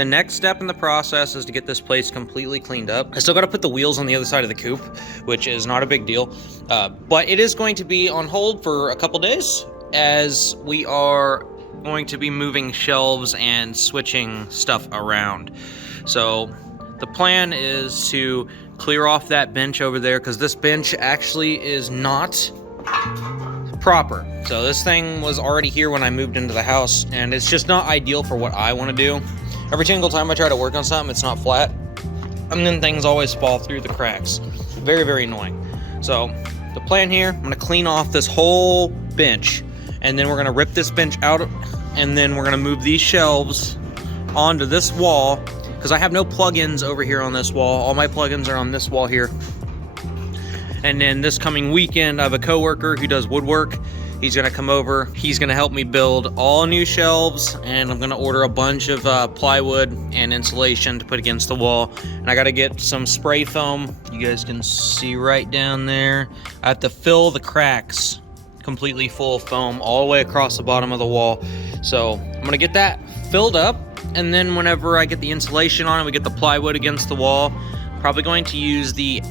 The next step in the process is to get this place completely cleaned up. I still got to put the wheels on the other side of the coupe, which is not a big deal, but it is going to be on hold for a couple days as we are going to be moving shelves and switching stuff around. So the plan is to clear off that bench over there, because this bench actually is not proper. So this thing was already here when I moved into the house, and it's just not ideal for what I want to do. Every single time I try to work on something, it's not flat, and then things always fall through the cracks. Very, very annoying. So the plan here, I'm gonna clean off this whole bench, and then we're gonna rip this bench out, and then we're gonna move these shelves onto this wall, because I have no plugins over here on this wall. All my plugins are on this wall here. And then this coming weekend, I have a coworker who does woodwork. He's gonna come over. He's gonna help me build all new shelves, and I'm gonna order a bunch of plywood and insulation to put against the wall. And I gotta get some spray foam. You guys can see right down there. I have to fill the cracks completely full of foam all the way across the bottom of the wall. So I'm gonna get that filled up, and then whenever I get the insulation on and we get the plywood against the wall, I'm probably going to use the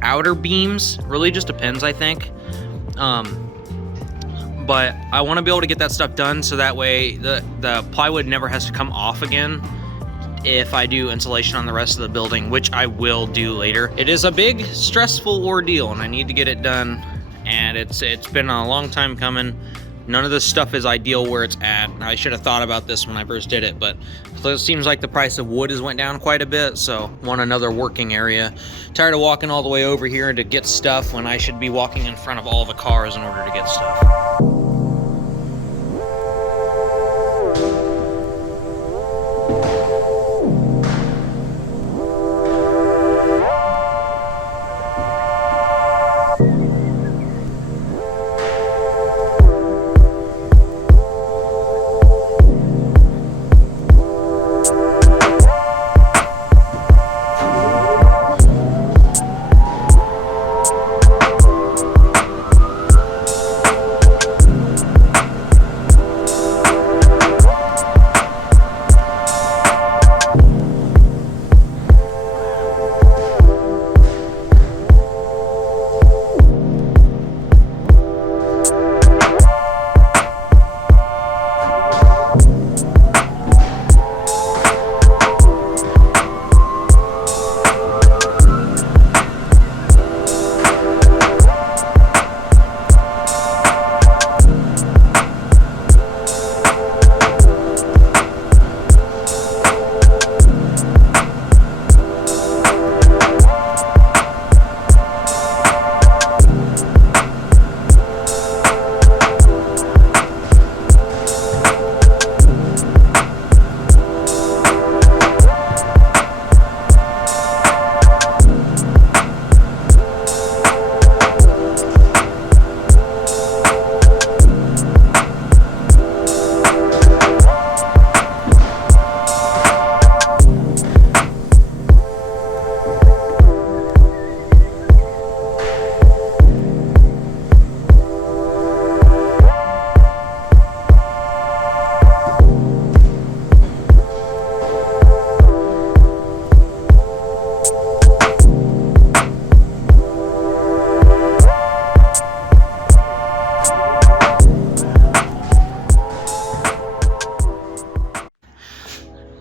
outer beams. Really just depends, I think. But I want to be able to get that stuff done so that way the plywood never has to come off again if I do insulation on the rest of the building, which I will do later. It is a big stressful ordeal, and I need to get it done, and it's been a long time coming. None of this stuff is ideal where it's at. I should have thought about this when I first did it, but it seems like the price of wood has went down quite a bit, so want another working area. Tired of walking all the way over here to get stuff when I should be walking in front of all the cars in order to get stuff.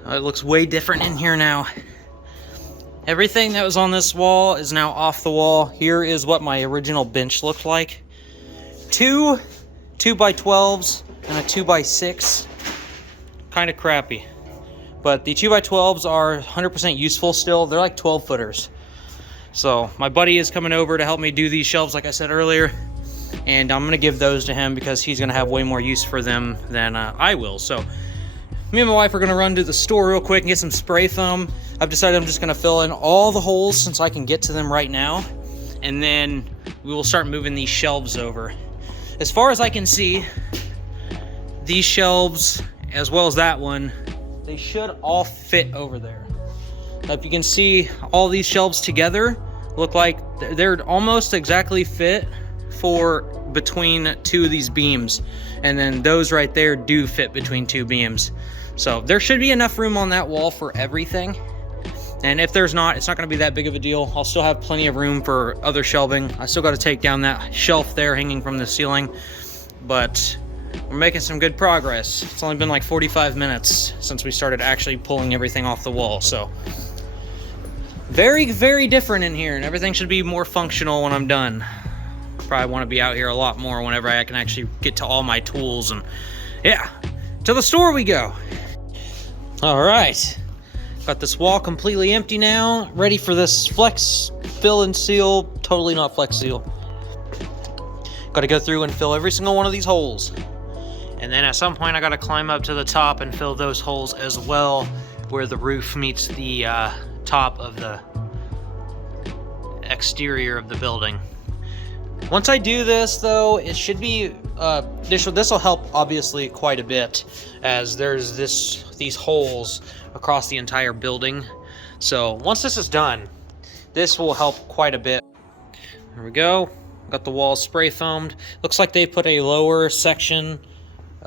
It looks way different in here now. Everything that was on this wall is now off the wall. Here is what my original bench looked like. Two 2x12s and a 2x6. Kind of crappy. But the 2x12s are 100% useful still. They're like 12 footers. So my buddy is coming over to help me do these shelves like I said earlier. And I'm going to give those to him because he's going to have way more use for them than I will. So me and my wife are going to run to the store real quick and get some spray foam. I've decided I'm just going to fill in all the holes since I can get to them right now. And then we will start moving these shelves over. As far as I can see, these shelves, as well as that one, they should all fit over there. If you can see, all these shelves together look like they're almost exactly fit for between two of these beams. And then those right there do fit between two beams. So there should be enough room on that wall for everything. And if there's not, it's not going to be that big of a deal. I'll still have plenty of room for other shelving. I still got to take down that shelf there hanging from the ceiling. But we're making some good progress. It's only been like 45 minutes since we started actually pulling everything off the wall. So very, very different in here. And everything should be more functional when I'm done. Probably want to be out here a lot more whenever I can actually get to all my tools. And yeah, to the store we go. All right, got this wall completely empty now, ready for this flex fill and seal. Totally not flex seal. Got to go through and fill every single one of these holes, and then at some point I got to climb up to the top and fill those holes as well, where the roof meets the top of the exterior of the building. Once I do this, though, it should be this will help obviously quite a bit, as there's these holes across the entire building. So once this is done, this will help quite a bit. There we go. Got the walls spray foamed. Looks like they put a lower section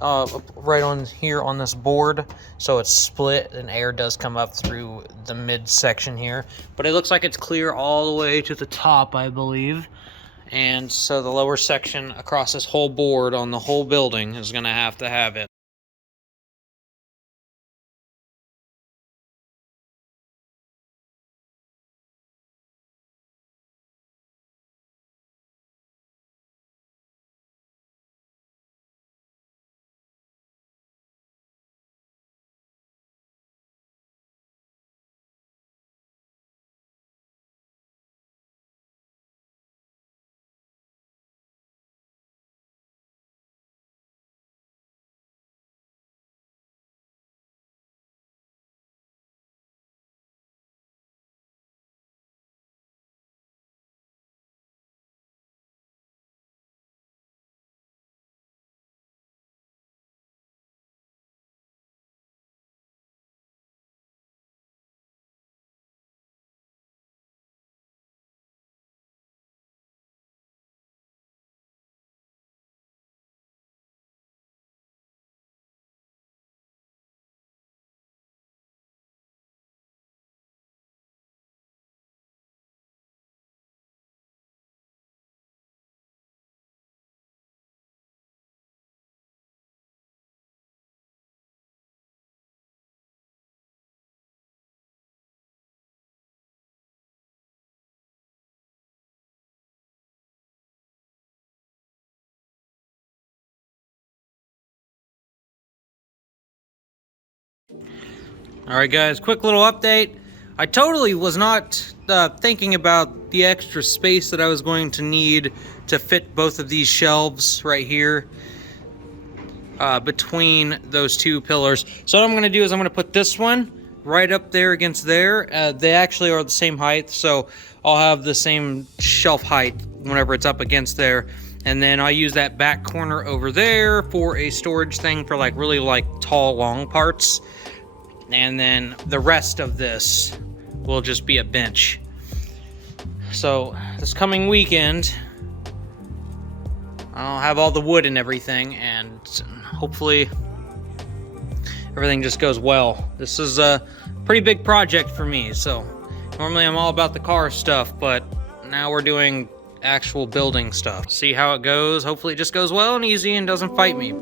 right on here on this board, so it's split and air does come up through the mid section here. But it looks like it's clear all the way to the top, I believe. And so the lower section across this whole board on the whole building is going to have it. Alright guys, quick little update. I totally was not thinking about the extra space that I was going to need to fit both of these shelves right here between those two pillars. So what I'm going to do is I'm going to put this one right up there against there. They actually are the same height, so I'll have the same shelf height whenever it's up against there. And then I use that back corner over there for a storage thing for like really like tall, long parts. And then the rest of this will just be a bench. So this coming weekend, I'll have all the wood and everything, and hopefully everything just goes well. This is a pretty big project for me, so normally I'm all about the car stuff, but now we're doing actual building stuff. See how it goes. Hopefully it just goes well and easy and doesn't fight me.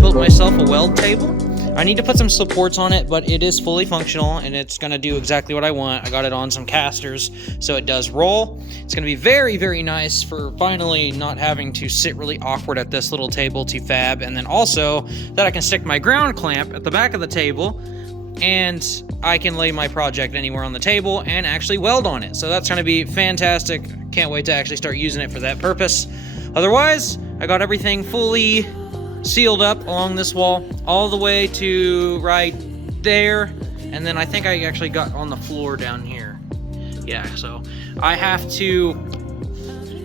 Built myself a weld table. I need to put some supports on it, but it is fully functional and it's gonna do exactly what I want. I got it on some casters so it does roll. It's gonna be very, very nice for finally not having to sit really awkward at this little table to fab, and then also that I can stick my ground clamp at the back of the table and I can lay my project anywhere on the table and actually weld on it. So that's gonna be fantastic. Can't wait to actually start using it for that purpose. Otherwise, I got everything fully sealed up along this wall, all the way to right there. And then I think I actually got on the floor down here. Yeah, so I have to,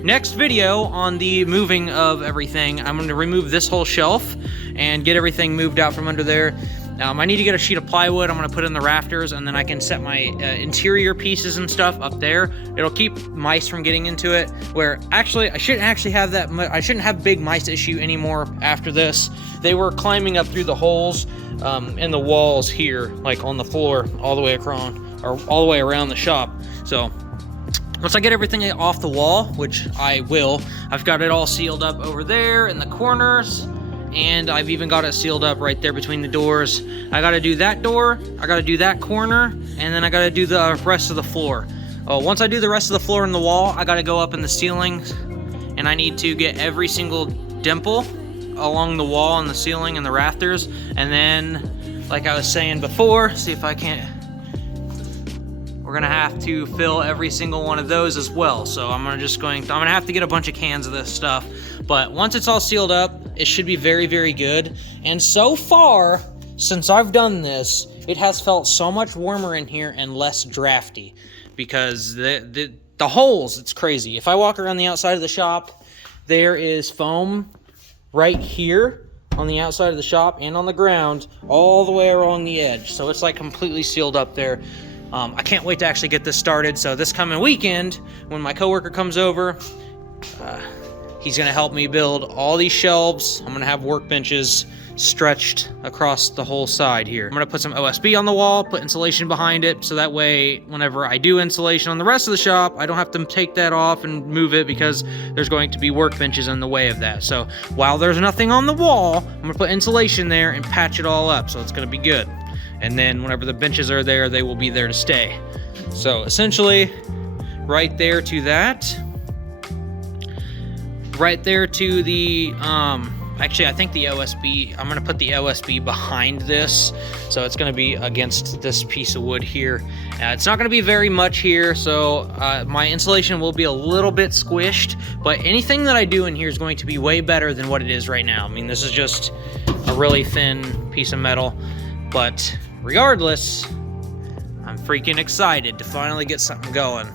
next video on the moving of everything, I'm gonna remove this whole shelf and get everything moved out from under there. I need to get a sheet of plywood I'm gonna put in the rafters, and then I can set my interior pieces and stuff up there. It'll keep mice from getting into it, where actually I shouldn't actually have that, I shouldn't have big mice issue anymore after this. They were climbing up through the holes in the walls here, like on the floor, all the way across, or all the way around the shop. So once I get everything off the wall, which I will, I've got it all sealed up over there in the corners, and I've even got it sealed up right there between the doors. I gotta do that door, I gotta do that corner, and then I gotta do the rest of the floor. Once I do the rest of the floor and the wall, I gotta go up in the ceiling, and I need to get every single dimple along the wall and the ceiling and the rafters. And then, like I was saying before, see if I can't, we're gonna have to fill every single one of those as well. So I'm gonna have to get a bunch of cans of this stuff. But once it's all sealed up, it should be very, very good. And so far, since I've done this, it has felt so much warmer in here and less drafty, because the holes, it's crazy. If I walk around the outside of the shop, there is foam right here on the outside of the shop and on the ground, all the way along the edge. So it's like completely sealed up there. I can't wait to actually get this started. So this coming weekend, when my coworker comes over, he's gonna help me build all these shelves. I'm gonna have workbenches stretched across the whole side here. I'm gonna put some OSB on the wall, put insulation behind it, so that way whenever I do insulation on the rest of the shop, I don't have to take that off and move it, because there's going to be workbenches in the way of that. So while there's nothing on the wall, I'm gonna put insulation there and patch it all up, so it's gonna be good. And then whenever the benches are there, they will be there to stay. So essentially, right there to that, right there to the, actually I think the OSB, I'm gonna put the OSB behind this, so it's gonna be against this piece of wood here. It's not gonna be very much here, so my insulation will be a little bit squished, but anything that I do in here is going to be way better than what it is right now. I mean, this is just a really thin piece of metal, but regardless, I'm freaking excited to finally get something going.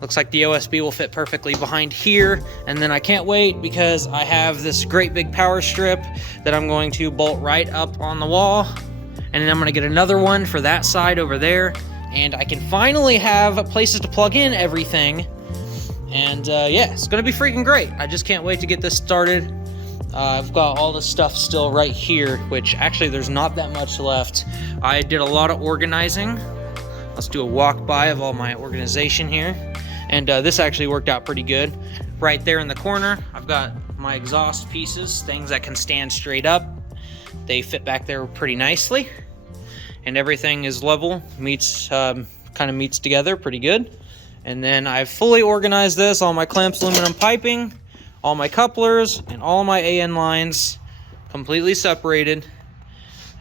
Looks like the OSB will fit perfectly behind here, and then I can't wait because I have this great big power strip that I'm going to bolt right up on the wall, and then I'm gonna get another one for that side over there, and I can finally have places to plug in everything. And yeah, it's gonna be freaking great. I just can't wait to get this started. I've got all the stuff still right here, which actually there's not that much left. I did a lot of organizing. Let's do a walk by of all my organization here. And this actually worked out pretty good. Right there in the corner, I've got my exhaust pieces, things that can stand straight up. They fit back there pretty nicely. And everything is level, kind of meets together pretty good. And then I've fully organized this, all my clamps, aluminum piping, all my couplers, and all my AN lines completely separated.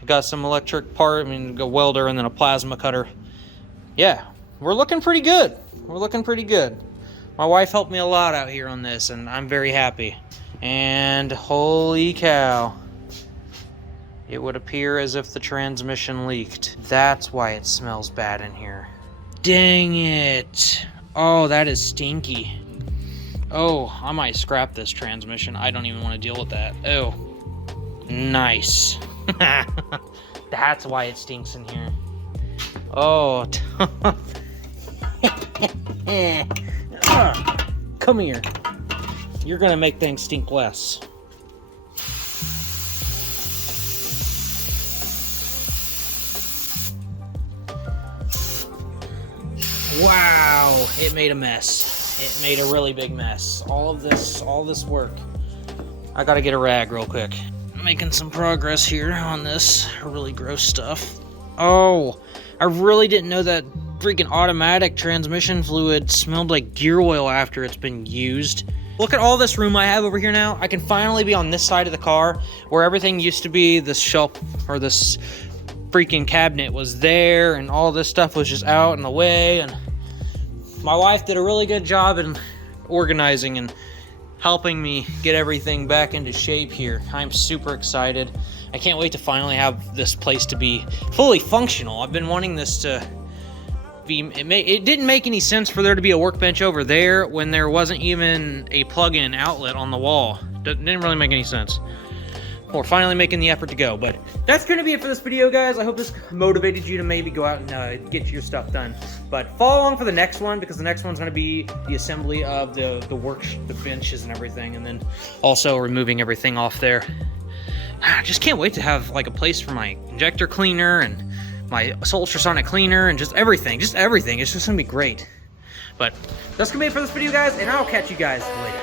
I got some electric a welder and then a plasma cutter. Yeah, we're looking pretty good. We're looking pretty good. My wife helped me a lot out here on this, and I'm very happy. And holy cow, it would appear as if the transmission leaked. That's why it smells bad in here. Dang it. Oh, that is stinky. Oh, I might scrap this transmission. I don't even want to deal with that. Oh, nice. That's why it stinks in here. Oh, come here. You're gonna make things stink less. Wow, it made a mess. It made a really big mess. All this work. I gotta get a rag real quick. I'm making some progress here on this really gross stuff. Oh, I really didn't know that freaking automatic transmission fluid smelled like gear oil after it's been used. Look at all this room I have over here now. I can finally be on this side of the car where everything used to be this shelf or this freaking cabinet was there, and all this stuff was just out in the way, and my wife did a really good job in organizing and helping me get everything back into shape here. I'm super excited. I can't wait to finally have this place to be fully functional. I've been wanting this to be, it didn't make any sense for there to be a workbench over there when there wasn't even a plug-in outlet on the wall. Didn't really make any sense. We're finally making the effort to go, but that's going to be it for this video, guys. I hope this motivated you to maybe go out and get your stuff done. But follow along for the next one, because the next one's going to be the assembly of the benches and everything, and then also removing everything off there. I just can't wait to have like a place for my injector cleaner and my ultrasonic cleaner and just everything. It's just going to be great. But that's going to be it for this video, guys, and I'll catch you guys later.